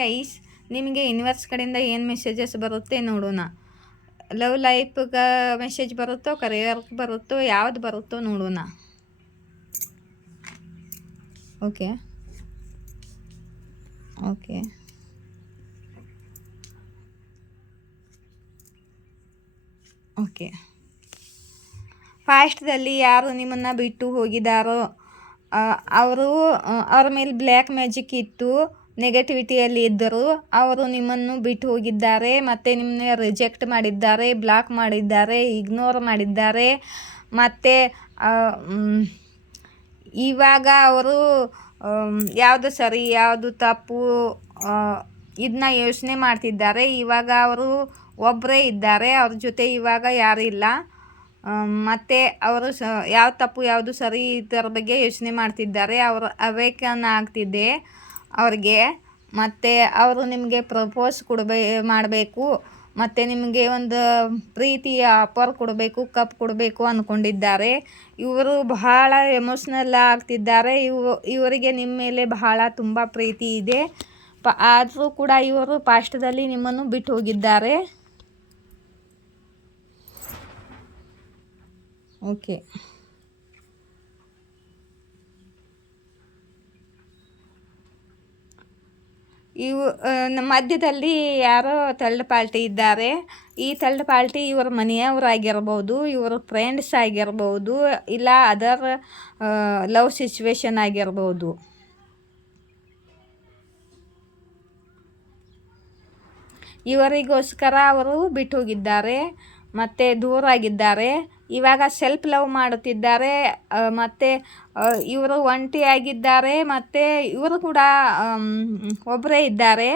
Guys, ನಿಮಗೆ universe ಕಡೆಯಿಂದ ಏನು ಮೆಸೇಜಸ್ ಬರುತ್ತೆ ನೋಡೋಣ. ಲವ್ ಲೈಫ್ಗೆ ಮೆಸೇಜ್ ಬರುತ್ತೋ, ಕರಿಯರ್ಗೆ ಬರುತ್ತೋ, ಯಾವ್ದು ಬರುತ್ತೋ ನೋಡೋಣ. ಓಕೆ ಓಕೆ ಓಕೆ ಫಾಸ್ಟ್ದಲ್ಲಿ ಯಾರು ನಿಮ್ಮನ್ನು ಬಿಟ್ಟು ಹೋಗಿದ್ದಾರೋ ಅವರು ಅವ್ರ ಮೇಲೆ ಬ್ಲ್ಯಾಕ್ ಮ್ಯಾಜಿಕ್ ಇತ್ತು, ನೆಗೆಟಿವಿಟಿಯಲ್ಲಿ ಇದ್ದರು. ಅವರು ನಿಮ್ಮನ್ನು ಬಿಟ್ಟು ಹೋಗಿದ್ದಾರೆ, ಮತ್ತು ನಿಮ್ಮನ್ನ ರಿಜೆಕ್ಟ್ ಮಾಡಿದ್ದಾರೆ, ಬ್ಲಾಕ್ ಮಾಡಿದ್ದಾರೆ, ಇಗ್ನೋರ್ ಮಾಡಿದ್ದಾರೆ. ಮತ್ತು ಇವಾಗ ಅವರು ಯಾವುದು ಸರಿ ಯಾವುದು ತಪ್ಪು ಇದನ್ನ ಯೋಚನೆ ಮಾಡ್ತಿದ್ದಾರೆ. ಇವಾಗ ಅವರು ಒಬ್ಬರೇ ಇದ್ದಾರೆ, ಅವ್ರ ಜೊತೆ ಇವಾಗ ಯಾರೂ ಇಲ್ಲ. ಮತ್ತು ಅವರು ಯಾವ್ದು ತಪ್ಪು ಯಾವುದು ಸರಿ ಇದರ ಬಗ್ಗೆ ಯೋಚನೆ ಮಾಡ್ತಿದ್ದಾರೆ. ಅವರು ಅವೇಕನ್ ಆಗ್ತಿದೆ ಅವ್ರಿಗೆ. ಮತ್ತು ಅವರು ನಿಮಗೆ ಪ್ರಪೋಸ್ ಮಾಡಬೇಕು, ಮತ್ತು ನಿಮಗೆ ಒಂದು ಪ್ರೀತಿಯ ಆಫರ್ ಕೊಡಬೇಕು, ಕಪ್ ಕೊಡಬೇಕು ಅಂದ್ಕೊಂಡಿದ್ದಾರೆ. ಇವರು ಬಹಳ ಎಮೋಷ್ನಲ್ ಆಗ್ತಿದ್ದಾರೆ. ಇವರಿಗೆ ನಿಮ್ಮ ಮೇಲೆ ಬಹಳ ತುಂಬ ಪ್ರೀತಿ ಇದೆ. ಆದರೂ ಕೂಡ ಇವರು ಪಾಸ್ಟದಲ್ಲಿ ನಿಮ್ಮನ್ನು ಬಿಟ್ಟು ಹೋಗಿದ್ದಾರೆ. ಓಕೆ, ಮಧ್ಯದಲ್ಲಿ ಯಾರೋ ಥರ್ಡ್ ಪಾರ್ಟಿ ಇದ್ದಾರೆ. ಈ ಥರ್ಡ್ ಪಾರ್ಟಿ ಇವರ ಮನೆಯವರಾಗಿರ್ಬೋದು, ಇವರು ಫ್ರೆಂಡ್ಸ್ ಆಗಿರ್ಬೋದು, ಇಲ್ಲ ಅದರ್ ಲವ್ ಸಿಚುವೇಶನ್ ಆಗಿರ್ಬೋದು. ಇವರಿಗೋಸ್ಕರ ಅವರು ಬಿಟ್ಟು ಹೋಗಿದ್ದಾರೆ ಮತ್ತು ದೂರ ಆಗಿದ್ದಾರೆ. ಇವಾಗ ಸೆಲ್ಫ್ ಲವ್ ಮಾಡುತ್ತಿದ್ದಾರೆ. ಮತ್ತು ಇವರು ಒಂಟಿಯಾಗಿದ್ದಾರೆ, ಮತ್ತು ಇವರು ಕೂಡ ಒಬ್ಬರೇ ಇದ್ದಾರೆ.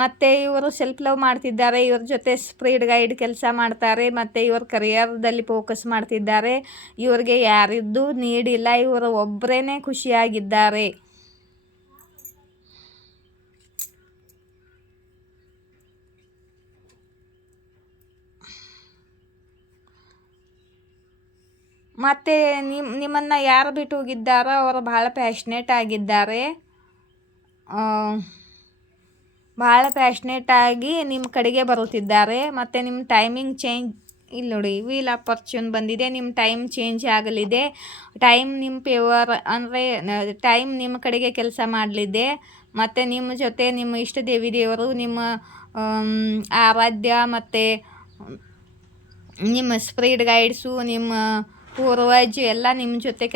ಮತ್ತು ಇವರು ಸೆಲ್ಫ್ ಲವ್ ಮಾಡ್ತಿದ್ದಾರೆ. ಇವ್ರ ಜೊತೆ ಸ್ಪೀಡ್ ಗೈಡ್ ಕೆಲಸ ಮಾಡ್ತಾರೆ, ಮತ್ತು ಇವ್ರ ಕರಿಯರ್ದಲ್ಲಿ ಫೋಕಸ್ ಮಾಡ್ತಿದ್ದಾರೆ. ಇವ್ರಿಗೆ ಯಾರಿದ್ದು ನೀಡಿಲ್ಲ, ಇವರು ಒಬ್ಬರೇ ಖುಷಿಯಾಗಿದ್ದಾರೆ. ಮತ್ತು ನಿಮ್ಮನ್ನು ಯಾರು ಬಿಟ್ಟು ಹೋಗಿದ್ದಾರೋ ಅವರು ಭಾಳ ಪ್ಯಾಷ್ನೇಟ್ ಆಗಿದ್ದಾರೆ. ಭಾಳ ಪ್ಯಾಷ್ನೇಟ್ ಆಗಿ ನಿಮ್ಮ ಕಡೆಗೆ ಬರುತ್ತಿದ್ದಾರೆ. ಮತ್ತು ನಿಮ್ಮ ಟೈಮಿಂಗ್ ಚೇಂಜ್ ಇಲ್ಲಿ ನೋಡಿ, ವೀಲ್ ಆಫ್ ಫಾರ್ಚೂನ್ ಬಂದಿದೆ. ನಿಮ್ಮ ಟೈಮ್ ಚೇಂಜ್ ಆಗಲಿದೆ. ಟೈಮ್ ನಿಮ್ಮ ಫೇವರ್ ಅಂದರೆ ಟೈಮ್ ನಿಮ್ಮ ಕಡೆಗೆ ಕೆಲಸ ಮಾಡಲಿದೆ. ಮತ್ತು ನಿಮ್ಮ ಜೊತೆ ನಿಮ್ಮ ಇಷ್ಟ ದೇವರು, ನಿಮ್ಮ ಆರಾಧ್ಯ, ಮತ್ತು ನಿಮ್ಮ ಸ್ಪಿರಿಟ್ ಗೈಡ್ಸು, ನಿಮ್ಮ ಪೂರ್ವಜ್ ಎಲ್ಲ ನಿಮ್ಮ ಜೊತೆ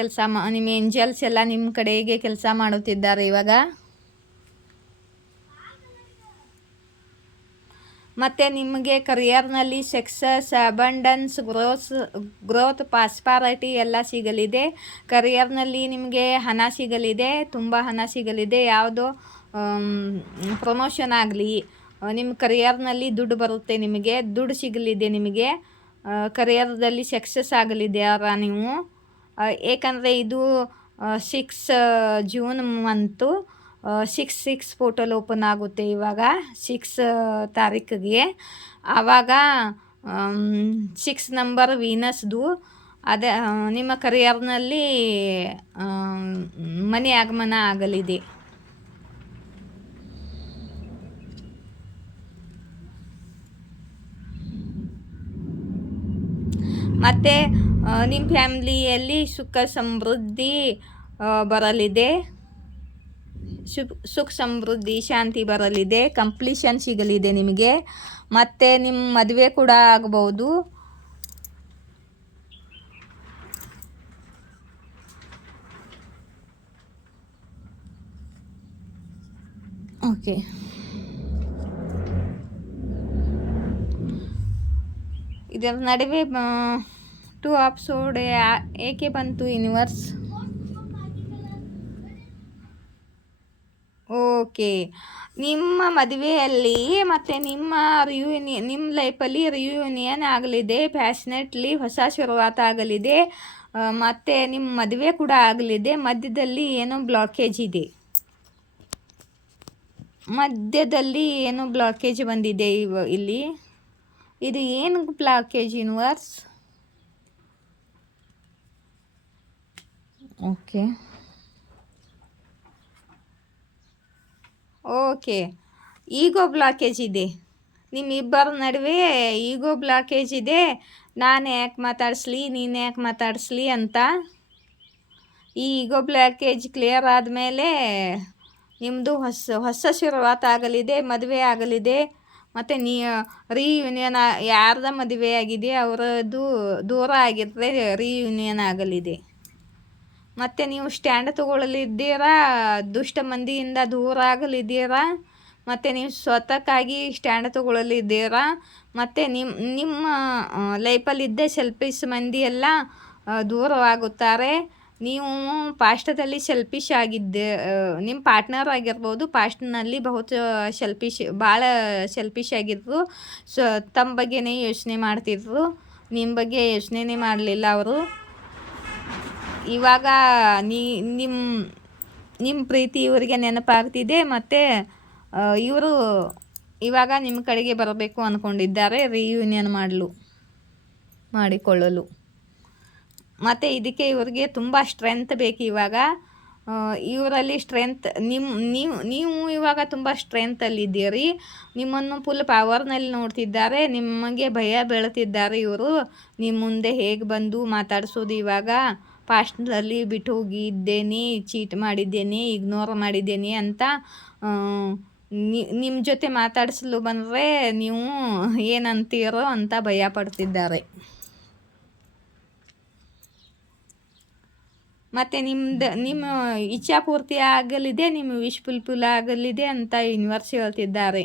ನಿಮ್ಮ ಏಂಜಲ್ಸ್ ಎಲ್ಲ ನಿಮ್ಮ ಕಡೆಗೆ ಕೆಲಸ ಮಾಡುತ್ತಿದ್ದಾರೆ ಇವಾಗ. ಮತ್ತು ನಿಮಗೆ ಕರಿಯರ್ನಲ್ಲಿ ಸಕ್ಸಸ್, ಅಬಂಡನ್ಸ್, ಗ್ರೋತ್, ಪಾಸ್ಪಾರಿಟಿ ಎಲ್ಲ ಸಿಗಲಿದೆ. ಕರಿಯರ್ನಲ್ಲಿ ನಿಮಗೆ ಹಣ ಸಿಗಲಿದೆ, ತುಂಬ ಹಣ ಸಿಗಲಿದೆ. ಯಾವುದೋ ಪ್ರಮೋಷನ್ ಆಗಲಿ, ನಿಮ್ಮ ಕರಿಯರ್ನಲ್ಲಿ ದುಡ್ಡು ಬರುತ್ತೆ, ನಿಮಗೆ ದುಡ್ಡು ಸಿಗಲಿದೆ. ನಿಮಗೆ ಕರಿಯರ್ದಲ್ಲಿ ಸಕ್ಸಸ್ ಆಗಲಿದೆಯಾರ ನೀವು. ಏಕೆಂದರೆ ಇದು 6 ಜೂನ್ ಮಂತು 6/6 ಪೋರ್ಟಲ್ ಓಪನ್ ಆಗುತ್ತೆ ಇವಾಗ 6 ತಾರೀಕಿಗೆ. ಆವಾಗ 6 ನಂಬರ್ ವೀನಸ್ದು. ಅದೇ ನಿಮ್ಮ ಕರಿಯರ್ನಲ್ಲಿ ಮನಿ ಆಗಮನ ಆಗಲಿದೆ. ಮತ್ತು ನಿಮ್ಮ ಫ್ಯಾಮ್ಲಿಯಲ್ಲಿ ಸುಖ ಸಮೃದ್ಧಿ ಬರಲಿದೆ. ಸುಖ ಸಮೃದ್ಧಿ ಶಾಂತಿ ಬರಲಿದೆ. ಕಂಪ್ಲೀಷನ್ ಸಿಗಲಿದೆ ನಿಮಗೆ. ಮತ್ತು ನಿಮ್ಮ ಮದುವೆ ಕೂಡ ಆಗಬಹುದು. ಓಕೆ, ಇದರ ನಡುವೆ 2 ಎಪಿಸೋಡ್ ಏಕೆ ಬಂತು ಯೂನಿವರ್ಸ್? ಓಕೆ, ನಿಮ್ಮ ಮದುವೆಯಲ್ಲಿ ಮತ್ತು ನಿಮ್ಮ ಲೈಫಲ್ಲಿ ರಿಯೂನಿಯನ್ ಆಗಲಿದೆ. ಪ್ಯಾಷನೇಟ್ಲಿ ಹೊಸ ಶುರುವಾತ ಆಗಲಿದೆ. ಮತ್ತು ನಿಮ್ಮ ಮದುವೆ ಕೂಡ ಆಗಲಿದೆ. ಮಧ್ಯದಲ್ಲಿ ಏನೋ ಬ್ಲಾಕೇಜ್ ಇದೆ. ಮಧ್ಯದಲ್ಲಿ ಏನೋ ಬ್ಲಾಕೇಜ್ ಬಂದಿದೆ ಇಲ್ಲಿ. ಇದು ಏನು ಬ್ಲಾಕೇಜ್ ಯೂನಿವರ್ಸ್? ಓಕೆ ಓಕೆ ಈಗೋ ಬ್ಲಾಕೇಜ್ ಇದೆ, ನಿಮ್ಮಿಬ್ಬರ ನಡುವೆ ಈಗೋ ಬ್ಲಾಕೇಜ್ ಇದೆ. ನಾನು ಯಾಕೆ ಮಾತಾಡಿಸ್ಲಿ, ನೀನು ಯಾಕೆ ಮಾತಾಡಿಸ್ಲಿ ಅಂತ. ಈ ಈಗೋ ಬ್ಲಾಕೇಜ್ ಕ್ಲಿಯರ್ ಆದಮೇಲೆ ನಿಮ್ಮದು ಹೊಸ ಶುರುವಾತ ಆಗಲಿದೆ, ಮದುವೆ ಆಗಲಿದೆ. ಮತ್ತು ರೀಯೂನಿಯನ್ ಯಾರ್ದ ಮದುವೆ ಆಗಿದೆ ಅವರದ್ದು ದೂರ ಆಗಿದ್ದರೆ ರೀಯೂನಿಯನ್ ಆಗಲಿದೆ. ಮತ್ತು ನೀವು ಸ್ಟ್ಯಾಂಡ್ ತಗೊಳ್ಳಲಿದ್ದೀರಾ, ದುಷ್ಟ ಮಂದಿಯಿಂದ ದೂರ ಆಗಲಿದ್ದೀರಾ. ಮತ್ತು ನೀವು ಸ್ವತಕ್ಕಾಗಿ ಸ್ಟ್ಯಾಂಡ್ ತಗೊಳ್ಳಲಿದ್ದೀರಾ. ಮತ್ತು ನಿಮ್ಮ ಲೈಫಲ್ಲಿದ್ದ ಸೆಲ್ಫಿಶ್ ಮಂದಿ ಎಲ್ಲ ದೂರವಾಗುತ್ತಾರೆ. ನೀವು ಪಾಸ್ಟದಲ್ಲಿ ಸೆಲ್ಫಿಶ್ ಆಗಿದ್ದೆ, ನಿಮ್ಮ ಪಾರ್ಟ್ನರ್ ಆಗಿರ್ಬೋದು ಪಾಸ್ಟ್ನಲ್ಲಿ ಭಾಳ ಸೆಲ್ಫಿಶ್ ಆಗಿದ್ರು. ತಮ್ಮ ಬಗ್ಗೆನೇ ಯೋಚನೆ ಮಾಡ್ತಿದ್ರು, ನಿಮ್ಮ ಬಗ್ಗೆ ಯೋಚನೆನೇ ಮಾಡಲಿಲ್ಲ ಅವರು. ಇವಾಗ ನಿಮ್ಮ ಪ್ರೀತಿ ಇವರಿಗೆ ನೆನಪಾಗ್ತಿದೆ. ಮತ್ತು ಇವರು ಇವಾಗ ನಿಮ್ಮ ಕಡೆಗೆ ಬರಬೇಕು ಅಂದ್ಕೊಂಡಿದ್ದಾರೆ ರೀಯೂನಿಯನ್ ಮಾಡಿಕೊಳ್ಳಲು. ಮತ್ತು ಇದಕ್ಕೆ ಇವರಿಗೆ ತುಂಬ ಸ್ಟ್ರೆಂತ್ ಬೇಕು ಇವಾಗ. ಇವರಲ್ಲಿ ಸ್ಟ್ರೆಂತ್ ನೀವು ಇವಾಗ ತುಂಬ ಸ್ಟ್ರೆಂತಲ್ಲಿದ್ದೀರಿ. ನಿಮ್ಮನ್ನು ಫುಲ್ ಪವರ್ನಲ್ಲಿ ನೋಡ್ತಿದ್ದಾರೆ, ನಿಮಗೆ ಭಯ ಬೀಳ್ತಿದ್ದಾರೆ ಇವರು. ನಿಮ್ಮ ಮುಂದೆ ಹೇಗೆ ಬಂದು ಮಾತಾಡಿಸೋದು ಇವಾಗ. ಪಾಸ್ಟ್ನಲ್ಲಿ ಬಿಟ್ಟು ಹೋಗಿದ್ದೇನೆ, ಚೀಟ್ ಮಾಡಿದ್ದೇನೆ, ಇಗ್ನೋರ್ ಮಾಡಿದ್ದೇನೆ ಅಂತ ನಿಮ್ಮ ಜೊತೆ ಮಾತಾಡಿಸಲು ಬಂದರೆ ನೀವು ಏನಂತೀರೋ ಅಂತ ಭಯ ಪಡ್ತಿದ್ದಾರೆ. ಮತ್ತು ನಿಮ್ಮ ಇಚ್ಛಾಪೂರ್ತಿ ಆಗಲಿದೆ, ನಿಮ್ಮ ವಿಶ್ ಫುಲ್ಫಿಲ್ ಆಗಲಿದೆ ಅಂತ ಯೂನಿವರ್ಸ್ ಹೇಳ್ತಿದ್ದಾರೆ.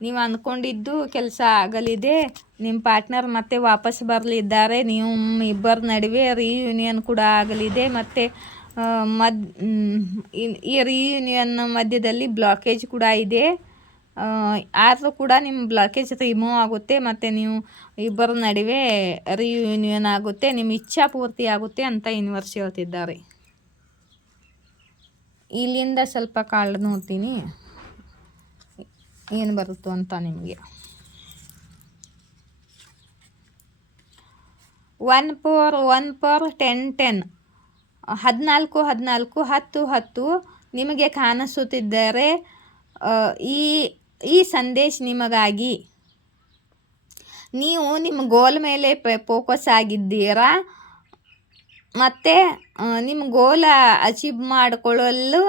ನೀವು ಅಂದ್ಕೊಂಡಿದ್ದು ಕೆಲಸ ಆಗಲಿದೆ. ನಿಮ್ಮ ಪಾರ್ಟ್ನರ್ ಮತ್ತೆ ವಾಪಸ್ ಬರಲಿದ್ದಾರೆ. ನೀವು ಇಬ್ಬರ ನಡುವೆ ರೀಯೂನಿಯನ್ ಕೂಡ ಆಗಲಿದೆ. ಮತ್ತು ಈ ರೀಯೂನಿಯನ್ ಮಧ್ಯದಲ್ಲಿ ಬ್ಲಾಕೇಜ್ ಕೂಡ ಇದೆ. ಆದರೂ ಕೂಡ ನಿಮ್ಮ ಬ್ಲಾಕೇಜ್ ರಿಮೂವ್ ಆಗುತ್ತೆ. ಮತ್ತು ನೀವು ಇಬ್ಬರ ನಡುವೆ ರೀಯೂನಿಯನ್ ಆಗುತ್ತೆ, ನಿಮ್ಮ ಇಚ್ಛಾ ಪೂರ್ತಿ ಆಗುತ್ತೆ ಅಂತ ಯೂನಿವರ್ಸ್ ಹೇಳ್ತಿದ್ದಾರೆ. ಇಲ್ಲಿಂದ ಸ್ವಲ್ಪ ಕಾರ್ಡ್ ನೋಡ್ತೀನಿ ಏನು ಬರುತ್ತೋ ಅಂತ ನಿಮಗೆ. 1 4 10 14 10 10 ನಿಮಗೆ ಕಾಣಿಸುತ್ತಿದ್ದರೆ ಈ ಸಂದೇಶ ನಿಮಗಾಗಿ. ನೀವು ನಿಮ್ಮ ಗೋಲ್ ಮೇಲೆ ಫೋಕಸ್ ಆಗಿದ್ದೀರಾ. ಮತ್ತು ನಿಮ್ಮ ಗೋಲ್ ಅಚೀವ್ ಮಾಡಿಕೊಳ್ಳಲು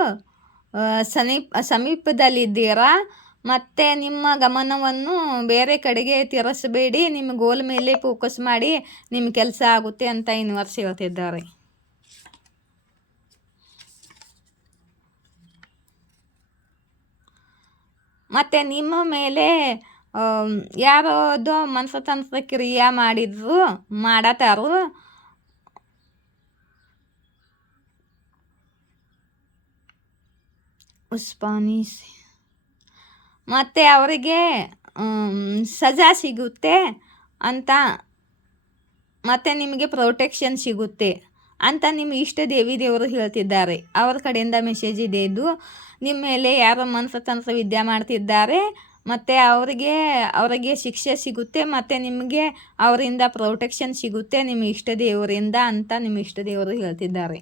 ಸಮೀಪದಲ್ಲಿದ್ದೀರಾ. ಮತ್ತು ನಿಮ್ಮ ಗಮನವನ್ನು ಬೇರೆ ಕಡೆಗೆ ತಿರುಗಿಸಬೇಡಿ, ನಿಮ್ಮ ಗೋಲ್ ಮೇಲೆ ಫೋಕಸ್ ಮಾಡಿ, ನಿಮ್ಮ ಕೆಲಸ ಆಗುತ್ತೆ ಅಂತ ಯೂನಿವರ್ಸ್ ಹೇಳ್ತಿದ್ದಾರೆ. ಮತ್ತು ನಿಮ್ಮ ಮೇಲೆ ಯಾರೋದೋ ಮನಸ್ತಂತ್ರ ಕ್ರಿಯೆ ಮಾಡತ್ತಾರು. ಉಸ್ಪಾನೀಸ್ ಮತ್ತು ಅವರಿಗೆ ಸಜಾ ಸಿಗುತ್ತೆ ಅಂತ, ಮತ್ತು ನಿಮಗೆ ಪ್ರೊಟೆಕ್ಷನ್ ಸಿಗುತ್ತೆ ಅಂತ ನಿಮ್ಮ ಇಷ್ಟ ದೇವರು ಹೇಳ್ತಿದ್ದಾರೆ. ಅವ್ರ ಕಡೆಯಿಂದ ಮೆಸೇಜ್ ಇದೆ ಇದು. ನಿಮ್ಮ ಮೇಲೆ ಯಾರೋ ಮನಸ್ತಂತ್ರ ವಿದ್ಯೆ ಮಾಡ್ತಿದ್ದಾರೆ. ಮತ್ತು ಅವರಿಗೆ ಶಿಕ್ಷೆ ಸಿಗುತ್ತೆ. ಮತ್ತು ನಿಮಗೆ ಅವರಿಂದ ಪ್ರೊಟೆಕ್ಷನ್ ಸಿಗುತ್ತೆ ನಿಮ್ಮ ಇಷ್ಟ ದೇವರಿಂದ ಅಂತ ನಿಮ್ಮ ಇಷ್ಟ ದೇವರು ಹೇಳ್ತಿದ್ದಾರೆ.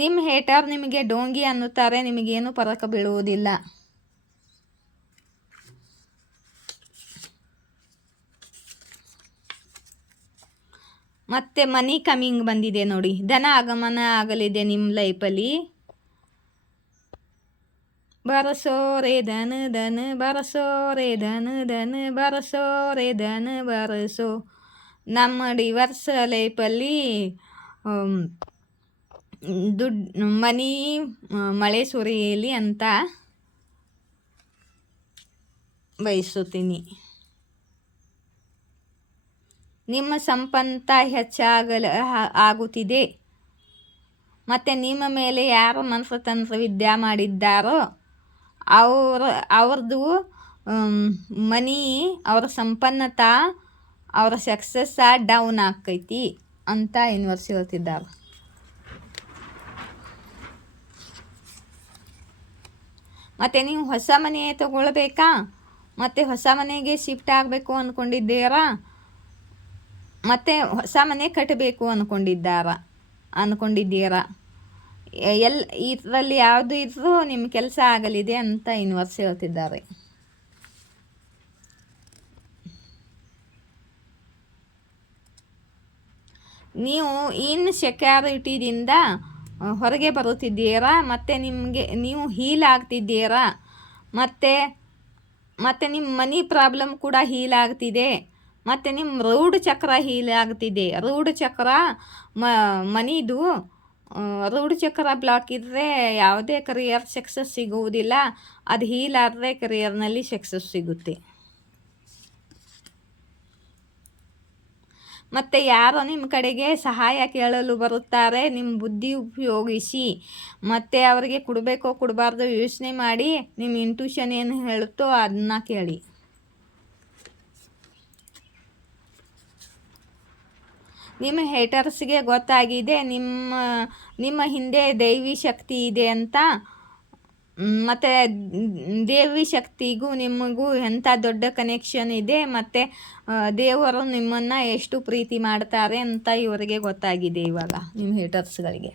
ನಿಮ್ಮ ಹೇಟರ್ ನಿಮಗೆ ಡೋಂಗಿ ಅನ್ನುತ್ತಾರೆ, ನಿಮಗೇನು ಫರಕ ಬೀಳುವುದಿಲ್ಲ. ಮತ್ತು ಮನಿ ಕಮಿಂಗ್ ಬಂದಿದೆ ನೋಡಿ, ಧನ ಆಗಮನ ಆಗಲಿದೆ ನಿಮ್ಮ ಲೈಫಲ್ಲಿ. ಬರಸೋ ರೇ ಧನ ಧನ ಬರಸೋ ರೇ ಧನ ಧನ ಬರಸೋ ರೇ ಧನ ಬರಸೋ. ನಮ್ಮ ಡಿವರ್ಸ್ ಲೈಫಲ್ಲಿ ಮನಿ ಮಳೆ ಸುರಿಯಲಿ ಅಂತ ಬಯಸುತ್ತೀನಿ. ನಿಮ್ಮ ಸಂಪತ್ತ ಆಗುತ್ತಿದೆ. ಮತ್ತು ನಿಮ್ಮ ಮೇಲೆ ಯಾರು ಮನಸ್ತಂತ್ರ ವಿದ್ಯೆ ಮಾಡಿದ್ದಾರೋ ಅವ್ರದ್ದು ಮನಿ, ಅವರ ಸಂಪನ್ನತ, ಅವರ ಸಕ್ಸಸ್ ಡೌನ್ ಆಕೈತಿ ಅಂತ ಯೂನಿವರ್ಸ್ ಹೇಳ್ತಿದ್ದಾರೆ. ಮತ್ತು ನೀವು ಹೊಸ ಮನೆ ತಗೊಳ್ಬೇಕಾ, ಮತ್ತು ಹೊಸ ಮನೆಗೆ ಶಿಫ್ಟ್ ಆಗಬೇಕು ಅಂದ್ಕೊಂಡಿದ್ದೀರಾ, ಮತ್ತು ಹೊಸ ಮನೆ ಕಟ್ಟಬೇಕು ಅಂದ್ಕೊಂಡಿದ್ದೀರಾ. ಇದರಲ್ಲಿ ಯಾವುದು ಇದ್ರೂ ನಿಮ್ಮ ಕೆಲಸ ಆಗಲಿದೆ ಅಂತ ಯೂನಿವರ್ಸ್ ಹೇಳ್ತಿದ್ದಾರೆ. ನೀವು ಇನ್ಸೆಕ್ಯೂರಿಟಿದಿಂದ ಹೊರಗೆ ಬರುತ್ತಿದ್ದೀರಾ, ಮತ್ತು ನೀವು ಹೀಲ್ ಆಗ್ತಿದ್ದೀರಾ, ಮತ್ತು ನಿಮ್ಮ ಮನಿ ಪ್ರಾಬ್ಲಮ್ ಕೂಡ ಹೀಲ್ ಆಗ್ತಿದೆ, ಮತ್ತು ನಿಮ್ಮ ರೂಢ ಚಕ್ರ ಹೀಲ್ ಆಗ್ತಿದೆ. ರೂಢ ಚಕ್ರ ಮನಿದು ರೂಢ ಚಕ್ರ ಬ್ಲಾಕ್ ಇದ್ದರೆ ಯಾವುದೇ ಕರಿಯರ್ ಸಕ್ಸಸ್ ಸಿಗುವುದಿಲ್ಲ. ಅದು ಹೀಲ್ ಆದರೆ ಕರಿಯರ್ನಲ್ಲಿ ಸಕ್ಸಸ್ ಸಿಗುತ್ತೆ. ಮತ್ತು ಯಾರೋ ನಿಮ್ಮ ಕಡೆಗೆ ಸಹಾಯ ಕೇಳಲು ಬರುತ್ತಾರೆ, ನಿಮ್ಮ ಬುದ್ಧಿ ಉಪಯೋಗಿಸಿ. ಮತ್ತು ಅವರಿಗೆ ಕೊಡಬೇಕೋ ಕೊಡಬಾರ್ದು ಯೋಚನೆ ಮಾಡಿ, ನಿಮ್ಮ ಇಂಟ್ಯೂಷನ್ ಏನು ಹೇಳುತ್ತೋ ಅದನ್ನ ಕೇಳಿ. ನಿಮ್ಮ ಹೇಟರ್ಸ್ಗೆ ಗೊತ್ತಾಗಿದೆ ನಿಮ್ಮ ಹಿಂದೆ ದೈವಿ ಶಕ್ತಿ ಇದೆ ಅಂತ. ಮತ್ತು ದೇವಿ ಶಕ್ತಿಗೂ ನಿಮಗೂ ಎಂಥ ದೊಡ್ಡ ಕನೆಕ್ಷನ್ ಇದೆ, ಮತ್ತು ದೇವರು ನಿಮ್ಮನ್ನು ಎಷ್ಟು ಪ್ರೀತಿ ಮಾಡ್ತಾರೆ ಅಂತ ಇವರಿಗೆ ಗೊತ್ತಾಗಿದೆ ಇವಾಗ, ನಿಮ್ಮ ಹೇಟರ್ಸ್ಗಳಿಗೆ.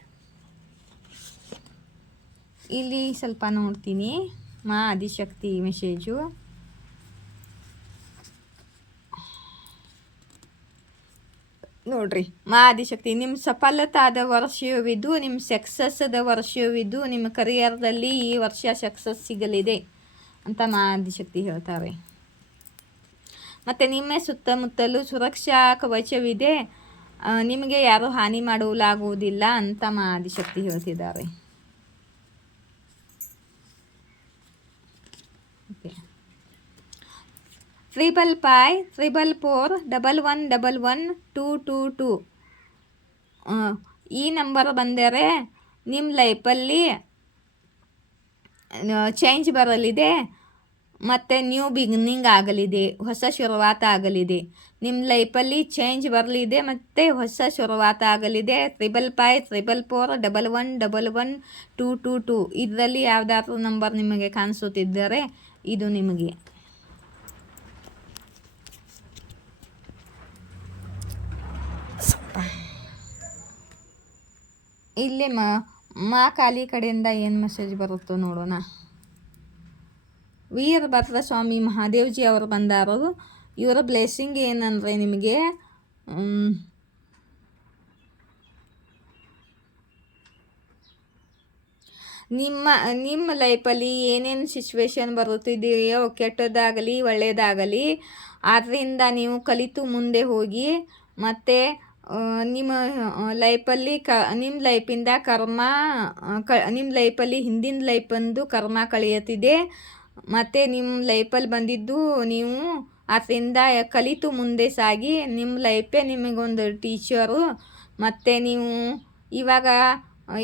ಇಲ್ಲಿ ಸ್ವಲ್ಪ ನೋಡ್ತೀನಿ ಮಾ ಆದಿಶಕ್ತಿ ಮೆಸೇಜು. ನೋಡ್ರಿ, ಮಾ ಆದಿಶಕ್ತಿ ನಿಮ್ಮ ಸಫಲತಾದ ವರ್ಷವಿದ್ದು, ನಿಮ್ಮ ಸಕ್ಸಸ್ದ ವರ್ಷವಿದ್ದು, ನಿಮ್ಮ ಕರಿಯರ್ದಲ್ಲಿ ಈ ವರ್ಷ ಸಕ್ಸಸ್ ಸಿಗಲಿದೆ ಅಂತ ಮಾ ಆದಿಶಕ್ತಿ ಹೇಳ್ತಾರೆ. ಮತ್ತು ನಿಮ್ಮ ಸುತ್ತಮುತ್ತಲೂ ಸುರಕ್ಷಾ ಕವಚವಿದೆ, ನಿಮಗೆ ಯಾರೂ ಹಾನಿ ಮಾಡಲಾಗುವುದಿಲ್ಲ ಅಂತ ಮಾ ಆದಿಶಕ್ತಿ ಹೇಳ್ತಿದ್ದಾರೆ. ಓಕೆ, 5544111222 ಈ ನಂಬರ್ ಬಂದರೆ ನಿಮ್ಮ ಲೈಫಲ್ಲಿ ಚೇಂಜ್ ಬರಲಿದೆ, ಮತ್ತು ನ್ಯೂ ಬಿಗಿನಿಂಗ್ ಆಗಲಿದೆ, ಹೊಸ ಶುರುವಾತ ಆಗಲಿದೆ. ನಿಮ್ಮ ಲೈಫಲ್ಲಿ ಚೇಂಜ್ ಬರಲಿದೆ ಮತ್ತು ಹೊಸ ಶುರುವಾತ ಆಗಲಿದೆ. 5544111222 ಇದರಲ್ಲಿ ಯಾವುದಾದ್ರೂ ನಂಬರ್ ನಿಮಗೆ ಕಾಣಿಸುತ್ತಿದ್ದರೆ ಇದು ನಿಮಗೆ. ಇಲ್ಲಿ ಮಾ ಕಾಲಿ ಕಡೆಯಿಂದ ಏನು ಮೆಸೇಜ್ ಬರುತ್ತೋ ನೋಡೋಣ. ವೀರಭದ್ರ ಸ್ವಾಮಿ ಮಹಾದೇವ್ಜಿ ಅವರು ಬಂದಾರು. ಇವರ ಬ್ಲೆಸ್ಸಿಂಗ್ ಏನಂದರೆ ನಿಮಗೆ ನಿಮ್ಮ ಲೈಫಲ್ಲಿ ಏನೇನು ಸಿಚುವೇಶನ್ ಬರುತ್ತಿದೆಯೋ, ಕೆಟ್ಟದಾಗಲಿ ಒಳ್ಳೆಯದಾಗಲಿ, ಆದ್ದರಿಂದ ನೀವು ಕಲಿತು ಮುಂದೆ ಹೋಗಿ. ಮತ್ತು ನಿಮ್ಮ ಲೈಫಲ್ಲಿ ನಿಮ್ಮ ಲೈಫಿಂದ ನಿಮ್ಮ ಲೈಫಲ್ಲಿ ಹಿಂದಿನ ಲೈಫಂದು ಕರ್ಮ ಕಳೆಯುತ್ತಿದೆ. ಮತ್ತು ನಿಮ್ಮ ಲೈಫಲ್ಲಿ ಬಂದಿದ್ದು ನೀವು ಅದರಿಂದ ಕಲಿತು ಮುಂದೆ ಸಾಗಿ. ನಿಮ್ಮ ಲೈಫೇ ನಿಮಗೊಂದು ಟೀಚರು. ಮತ್ತು ನೀವು ಇವಾಗ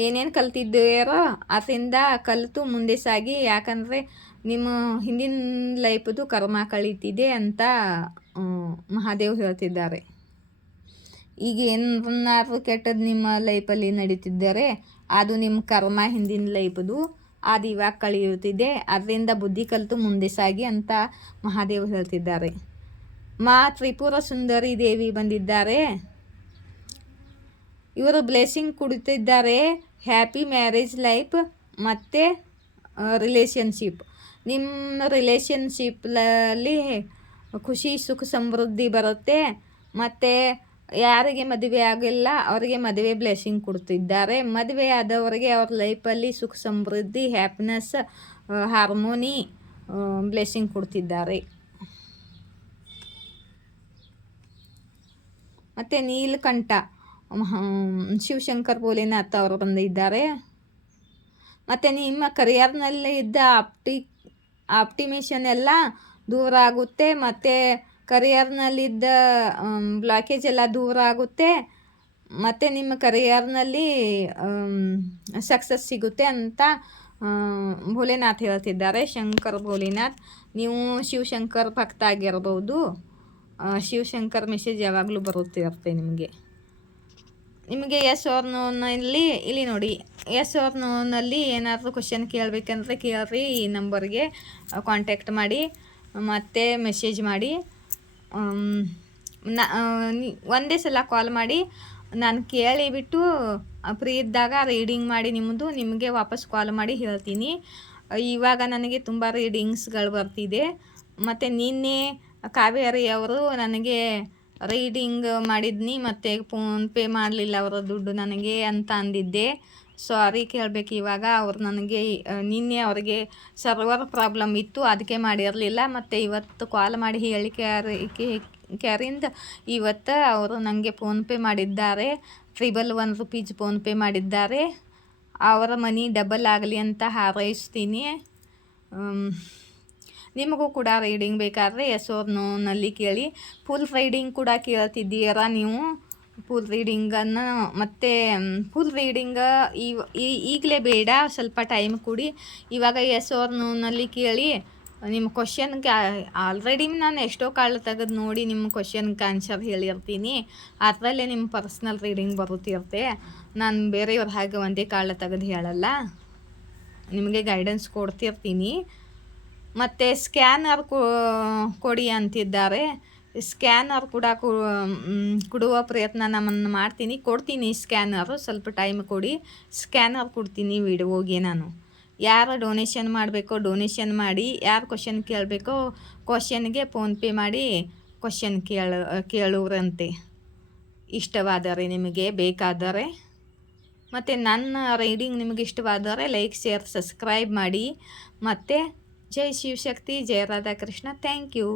ಏನೇನು ಕಲ್ತಿದ್ದೀರೋ ಅದರಿಂದ ಕಲಿತು ಮುಂದೆ ಸಾಗಿ. ಯಾಕಂದರೆ ನಿಮ್ಮ ಹಿಂದಿನ ಲೈಫದು ಕರ್ಮ ಕಳೀತಿದೆ ಅಂತ ಮಹಾದೇವ್ ಹೇಳ್ತಿದ್ದಾರೆ. ಈಗ ಏನಾದರೂ ಕೆಟ್ಟದ್ದು ನಿಮ್ಮ ಲೈಫಲ್ಲಿ ನಡೀತಿದ್ದರೆ ಅದು ನಿಮ್ಮ ಕರ್ಮ ಹಿಂದಿನ ಲೈಫದು, ಅದು ಇವಾಗ ಕಳೆಯುತ್ತಿದೆ. ಅದರಿಂದ ಬುದ್ಧಿ ಕಲಿತು ಮುಂದೆ ಸಾಗಿ ಅಂತ ಮಹಾದೇವ್ ಹೇಳ್ತಿದ್ದಾರೆ. ಮಾ ತ್ರಿಪುರ ಸುಂದರಿ ದೇವಿ ಬಂದಿದ್ದಾರೆ. ಇವರು ಬ್ಲೆಸ್ಸಿಂಗ್ ಕೊಡುತ್ತಿದ್ದಾರೆ. ಹ್ಯಾಪಿ ಮ್ಯಾರೇಜ್ ಲೈಫ್ ಮತ್ತು ರಿಲೇಷನ್ಶಿಪ್. ನಿಮ್ಮ ರಿಲೇಷನ್ಶಿಪ್ಪಲ್ಲಿ ಖುಷಿ ಸುಖ ಸಮೃದ್ಧಿ ಬರುತ್ತೆ. ಮತ್ತು ಯಾರಿಗೆ ಮದುವೆ ಆಗಿಲ್ಲ ಅವರಿಗೆ ಮದುವೆ ಬ್ಲೆಸ್ಸಿಂಗ್ ಕೊಡ್ತಿದ್ದಾರೆ. ಮದುವೆ ಆದವರಿಗೆ ಅವ್ರ ಲೈಫಲ್ಲಿ ಸುಖ ಸಮೃದ್ಧಿ, ಹ್ಯಾಪಿನೆಸ್, ಹಾರ್ಮೋನಿ ಬ್ಲೆಸ್ಸಿಂಗ್ ಕೊಡ್ತಿದ್ದಾರೆ. ಮತ್ತು ನೀಲಕಂಠ ಶಿವಶಂಕರ್ ಭೋಲೆನಾಥ್ ಅವರು ಬಂದಿದ್ದಾರೆ. ಮತ್ತು ನಿಮ್ಮ ಕರಿಯರ್ನಲ್ಲಿ ಇದ್ದ ಆಪ್ಟಿಮೇಷನ್ ಎಲ್ಲ ದೂರ ಆಗುತ್ತೆ. ಮತ್ತು ಕರಿಯರ್ನಲ್ಲಿದ್ದ ಬ್ಲಾಕೇಜ್ ಎಲ್ಲ ದೂರ ಆಗುತ್ತೆ. ಮತ್ತು ನಿಮ್ಮ ಕರಿಯರ್ನಲ್ಲಿ ಸಕ್ಸಸ್ ಸಿಗುತ್ತೆ ಅಂತ ಭೋಲೆನಾಥ್ ಹೇಳ್ತಿದ್ದಾರೆ. ಶಂಕರ್ ಭೋಲೆನಾಥ್, ನೀವು ಶಿವಶಂಕರ್ ಭಕ್ತ ಆಗಿರ್ಬೋದು. ಶಿವಶಂಕರ್ ಮೆಸೇಜ್ ಯಾವಾಗಲೂ ಬರುತ್ತಿರುತ್ತೆ ನಿಮಗೆ ಎಸ್ ಆರ್ ನೋನಲ್ಲಿ. ಇಲ್ಲಿ ನೋಡಿ, ಎಸ್ ಆರ್ ನೋನಲ್ಲಿ ಏನಾದರೂ ಕ್ವಶನ್ ಕೇಳಬೇಕಂದ್ರೆ ಕೇಳ್ರಿ. ಈ ನಂಬರ್ಗೆ ಕಾಂಟ್ಯಾಕ್ಟ್ ಮಾಡಿ ಮತ್ತು ಮೆಸೇಜ್ ಮಾಡಿ. ಒಂದೇ ಸಲ ಕಾಲ್ ಮಾಡಿ ನಾನು ಕೇಳಿಬಿಟ್ಟು ಫ್ರೀ ಇದ್ದಾಗ ರೀಡಿಂಗ್ ಮಾಡಿ ನಿಮಗೆ ವಾಪಸ್ ಕಾಲ್ ಮಾಡಿ ಹೇಳ್ತೀನಿ. ಇವಾಗ ನನಗೆ ತುಂಬ ರೀಡಿಂಗ್ಸ್ಗಳು ಬರ್ತಿದೆ. ಮತ್ತು ನಿನ್ನೆ ಕಾವೇರಿ ಅವರು ನನಗೆ ರೀಡಿಂಗ್ ಮಾಡಿದ್ನಿ, ಮತ್ತು ಫೋನ್ಪೇ ಮಾಡಲಿಲ್ಲ ಅವರ ದುಡ್ಡು ನನಗೆ ಅಂತ ಅಂದಿದ್ದೆ. ಸಾರಿ ಕೇಳಬೇಕು ಇವಾಗ. ಅವ್ರು ನನಗೆ ನಿನ್ನೆ ಅವರಿಗೆ ಸರ್ವರ್ ಪ್ರಾಬ್ಲಮ್ ಇತ್ತು, ಅದಕ್ಕೆ ಮಾಡಿರಲಿಲ್ಲ. ಮತ್ತು ಇವತ್ತು ಕಾಲ್ ಮಾಡಿ ಹೇಳಿ ಕ್ಯಾರಿಂದ ಇವತ್ತು ಅವರು ನನಗೆ ಫೋನ್ಪೇ ಮಾಡಿದ್ದಾರೆ. 111 ರೂಪೀಸ್ ಫೋನ್ಪೇ ಮಾಡಿದ್ದಾರೆ. ಅವರ ಮನಿ ಡಬಲ್ ಆಗಲಿ ಅಂತ ಹಾರೈಸ್ತೀನಿ. ನಿಮಗೂ ಕೂಡ ರೀಡಿಂಗ್ ಬೇಕಾದರೆ ಎಸ್ ಆರ್ ನೋನಲ್ಲಿ ಕೇಳಿ. ಫುಲ್ ರೀಡಿಂಗ್ ಕೂಡ ಕೇಳ್ತಿದ್ದೀರಾ ನೀವು, ಫುಲ್ ರೀಡಿಂಗನ್ನು. ಮತ್ತು ಫುಲ್ ರೀಡಿಂಗ್ ಈಗಲೇ ಬೇಡ, ಸ್ವಲ್ಪ ಟೈಮ್ ಕೊಡಿ. ಇವಾಗ ಎಸ್ ಆರ್ ನೋನಲ್ಲಿ ಕೇಳಿ. ನಿಮ್ಮ ಕ್ವಶನ್ಗೆ ಆಲ್ರೆಡಿ ನಾನು ಎಷ್ಟೋ ಕಾಳು ತೆಗೆದು ನೋಡಿ ನಿಮ್ಮ ಕ್ವಶನ್ಗೆ ಆನ್ಸರ್ ಹೇಳಿರ್ತೀನಿ. ಅದರಲ್ಲೇ ನಿಮ್ಮ ಪರ್ಸ್ನಲ್ ರೀಡಿಂಗ್ ಬರುತ್ತಿರುತ್ತೆ. ನಾನು ಬೇರೆಯವ್ರ ಹಾಗೆ ಒಂದೇ ಕಾಳು ತೆಗೆದು ಹೇಳಲ್ಲ, ನಿಮಗೆ ಗೈಡೆನ್ಸ್ ಕೊಡ್ತಿರ್ತೀನಿ. ಮತ್ತು ಸ್ಕ್ಯಾನರ್ ಕೊಡಿ ಅಂತಿದ್ದಾರೆ. ಸ್ಕ್ಯಾನರ್ ಕೂಡ ಕೊಡುವ ಪ್ರಯತ್ನ ನಾನು ಕೊಡ್ತೀನಿ ಸ್ಕ್ಯಾನರು. ಸ್ವಲ್ಪ ಟೈಮ್ ಕೊಡಿ, ಸ್ಕ್ಯಾನರ್ ಕೊಡ್ತೀನಿ ವಿಡಿಯೋಗೆ ನಾನು. ಯಾರು ಡೊನೇಷನ್ ಮಾಡಬೇಕೋ ಡೊನೇಷನ್ ಮಾಡಿ, ಯಾರು ಕ್ವಶನ್ ಕೇಳಬೇಕೋ ಕ್ವಶನ್ಗೆ ಫೋನ್ಪೇ ಮಾಡಿ ಕ್ವಶನ್ ಕೇಳುವರಂತೆ, ಇಷ್ಟವಾದರೆ ನಿಮಗೆ ಬೇಕಾದರೆ. ಮತ್ತು ನನ್ನ ರೀಡಿಂಗ್ ನಿಮಗೆ ಇಷ್ಟವಾದರೆ ಲೈಕ್, ಶೇರ್, ಸಬ್ಸ್ಕ್ರೈಬ್ ಮಾಡಿ. ಮತ್ತು ಜೈ ಶಿವಶಕ್ತಿ, ಜಯ ರಾಧಾಕೃಷ್ಣ. Thank you.